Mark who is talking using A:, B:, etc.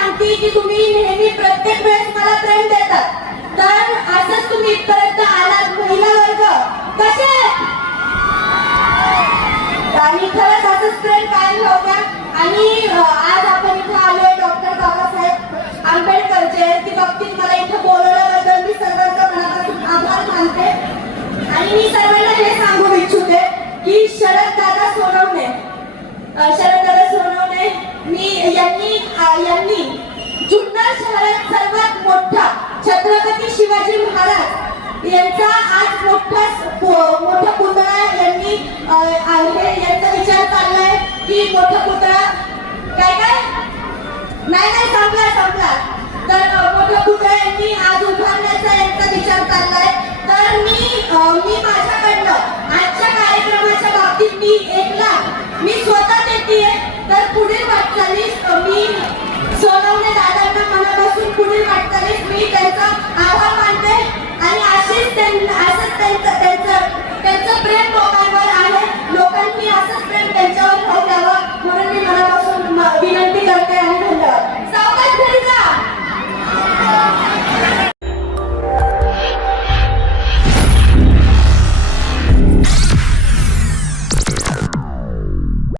A: सांगते की तुम्ही नेहमी प्रत्येक वेळेस मला प्रेम देतात. तर असंच तुम्ही इथपर्यंत आलात महिला वर्ग. कसे आणि खरंच असंच प्रेम कायम राहू द्या आणि आज आपण इथे आलोय डॉक्टर बाबासाहेब आंबेडकर जयंती बाबतीत मला इथे बोलवल्याबद्दल मी सर्वांचा मनापासून आभार मानते. आणि मी सर्वांना हे सांगू इच्छिते की शरद दादा सोनवणे अ, शरद दादा सोनवणे मी यांनी यांनी जुन्नर शहरात सर्वात मोठा छत्रपती शिवाजी महाराज यांचा आज मोठा मोठा पुतळा यांनी यांचा विचार चाललाय की मोठा पुतळा काय काय? नाही नाही संपला संपला. तर मोठा पुतळा यांनी आज उभारण्याचा यांचा विचार चाललाय तर मी मी माझ्याकडनं आजच्या कार्यक्रमाच्या बाबतीत मी एक लाख मी स्वतः